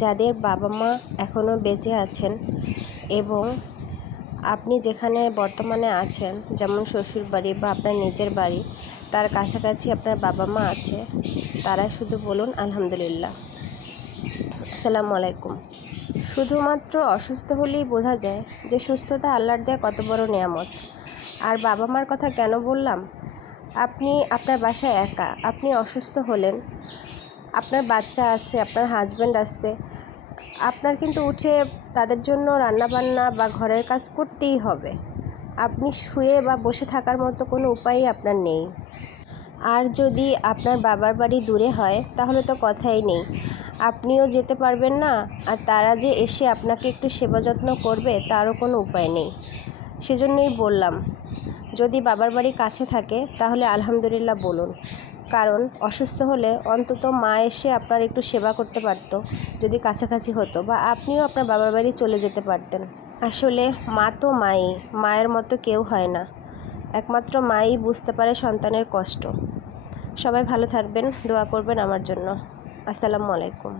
যাদের বাবা মা এখনও বেঁচে আছেন এবং আপনি যেখানে বর্তমানে আছেন, যেমন শ্বশুর বাড়ি বা আপনার নিজের বাড়ি, তার কাছাকাছি আপনার বাবা মা আছে, তারা শুধু বলুন আলহামদুলিল্লাহ। আসসালামু আলাইকুম। শুধুমাত্র অসুস্থ হলেই বোঝা যায় যে সুস্থতা আল্লাহর দেয়া কত বড় নেয়ামত। আর বাবা মার কথা কেন বললাম? আপনি আপনার বাসায় একা, আপনি অসুস্থ হলেন, আপনার বাচ্চা আছে, আপনার হাজব্যান্ড আছে, আপনার কিন্তু উঠে তাদের জন্য রান্নাবান্না বা ঘরের কাজ করতেই হবে। আপনি শুয়ে বা বসে থাকার মতো কোনো উপায়ই আপনার নেই। আর যদি আপনার বাবার বাড়ি দূরে হয় তাহলে তো কথাই নেই, আপনিও যেতে পারবেন না, আর তারা যে এসে আপনাকে একটু সেবা যত্ন করবে তারও কোনো উপায় নেই। সেজন্যই বললাম, যদি বাবার বাড়ি কাছে থাকে তাহলে আলহামদুলিল্লাহ বলুন, কারণ অসুস্থ হলে অন্তত মা এসে আপনার একটু সেবা করতে পারতো যদি কাছাকাছি হতো, বা আপনিও আপনার বাবার বাড়ি চলে যেতে পারতেন। আসলে মা তো মাই, মায়ের মতো কেউ হয় না, একমাত্র মাই বুঝতে পারে সন্তানের কষ্ট। সবাই ভালো থাকবেন, দোয়া করবেন আমার জন্য। আসসালামু আলাইকুম।